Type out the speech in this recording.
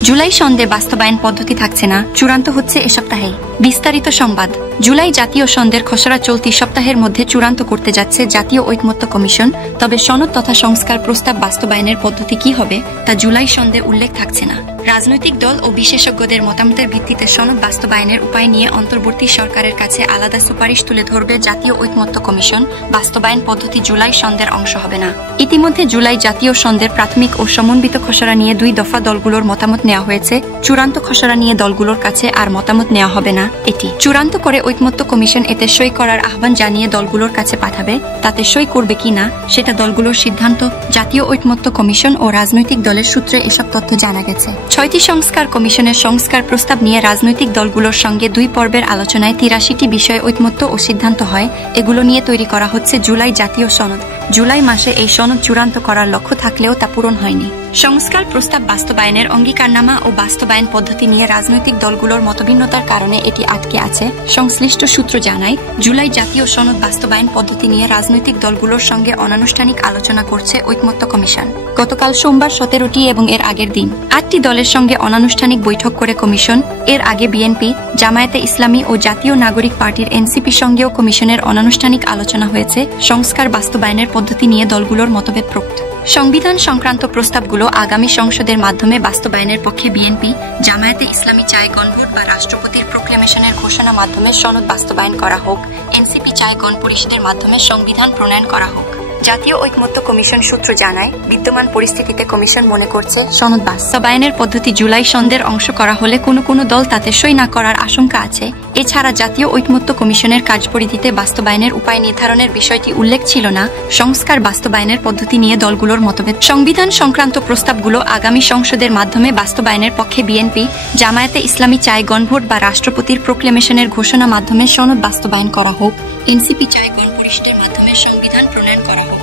জুলাই সনদে বাস্তবায়ন পদ্ধতি থাকছে না, চূড়ান্ত হচ্ছে এ সপ্তাহেই। বিস্তারিত সংবাদ। জুলাই জাতীয় সনদের খসড়া চলতি সপ্তাহের মধ্যে চূড়ান্ত করতে যাচ্ছে জাতীয় ঐকমত্য কমিশন। তবে সনদ তথা সংস্কার প্রস্তাব বাস্তবায়নের পদ্ধতি কি হবে তা জুলাই সনদে উল্লেখ থাকছে না। রাজনৈতিক দল ও বিশেষজ্ঞদের মতামতের ভিত্তিতে সনদ বাস্তবায়নের উপায় নিয়ে অন্তর্বর্তী সরকারের কাছে আলাদা সুপারিশ তুলে ধরবে জাতীয় ঐকমত্য কমিশন। বাস্তবায়ন পদ্ধতি জুলাই সনদের অংশ হবে না। ইতিমধ্যে জুলাই জাতীয় সনদের প্রাথমিক ও সমন্বিত খসড়া নিয়ে 2 দফা দলগুলোর মতামত নেওয়া হয়েছে। চূড়ান্ত খসড়া নিয়ে দলগুলোর কাছে আর মতামত নেওয়া হবে না। এটি চূড়ান্ত করে ঐকমত্য কমিশন এতে সই করার আহ্বান জানিয়ে দলগুলোর কাছে পাঠাবে। তাতে সই করবে কিনা সেটা দলগুলোর সিদ্ধান্ত। জাতীয় ঐকমত্য কমিশন ও রাজনৈতিক দলের সূত্রে এসব তথ্য জানা গেছে। 6টি সংস্কার কমিশনের সংস্কার প্রস্তাব নিয়ে রাজনৈতিক দলগুলোর সঙ্গে 2 পর্বের আলোচনায় 83টি বিষয়ে ঐকমত্য ও সিদ্ধান্ত হয়। এগুলো নিয়ে তৈরি করা হচ্ছে জুলাই জাতীয় সনদ। জুলাই মাসে এই সনদ চূড়ান্ত করার লক্ষ্য থাকলেও তা পূরণ হয়নি। সংস্কার প্রস্তাব বাস্তবায়নের অঙ্গীকারনামা ও বাস্তবায়ন পদ্ধতি নিয়ে রাজনৈতিক দলগুলোর মতভিন্নতার কারণে এটি আটকে আছে। সংশ্লিষ্ট সূত্র জানায়, জুলাই জাতীয় সনদ বাস্তবায়ন পদ্ধতি নিয়ে রাজনৈতিক দলগুলোর সঙ্গে অনানুষ্ঠানিক আলোচনা করছে ঐকমত্য কমিশন। গতকাল সোমবার 17টি এবং এর আগের দিন 8টি দলের সঙ্গে অনানুষ্ঠানিক বৈঠক করে কমিশন। এর আগে বিএনপি, জামায়াতে ইসলামী ও জাতীয় নাগরিক পার্টির এনসিপি সঙ্গেও কমিশনের অনানুষ্ঠানিক আলোচনা হয়েছে সংস্কার বাস্তবায়নের পদ্ধতি নিয়ে দলগুলোর মতভেদ প্রকট। সংবিধান সংক্রান্ত প্রস্তাবগুলো আগামী সংসদের মাধ্যমে বাস্তবায়নের পক্ষে বিএনপি, জামায়াতে ইসলামী চায় গণভোট বা রাষ্ট্রপতির প্রোক্লেমেশনের ঘোষণা মাধ্যমে সনদ বাস্তবায়ন করা হোক। এনসিপি চায় গণপরিষদের মাধ্যমে সংবিধান প্রণয়ন করা হোক। জাতীয় ঐকমত্য কমিশন সূত্র জানায়, বিদ্যমান পরিস্থিতিতে কমিশন মনে করছে সনদ বাস্তবায়নের পদ্ধতি জুলাই সনদের অংশ করা হলে কোনো দল তাতে সই না করার আশঙ্কা আছে। এছাড়া জাতীয় ঐকমত্য কমিশনের কার্যপরিধিতে বাস্তবায়নের উপায় নির্ধারণের বিষয়টি উল্লেখ ছিল না। সংস্কার বাস্তবায়নের পদ্ধতি নিয়ে দলগুলোর মতভেদ। সংবিধান সংক্রান্ত প্রস্তাবগুলো আগামী সংসদের মাধ্যমে বাস্তবায়নের পক্ষে বিএনপি, জামায়াতে ইসলামী চায় গণভোট বা রাষ্ট্রপতির প্রোক্লেমেশনের ঘোষণা মাধ্যমে সনদ বাস্তবায়ন করা হোক। এনসিপি চায় গণপরিষদের মাধ্যমে সংবিধান প্রণয়ন করা হোক।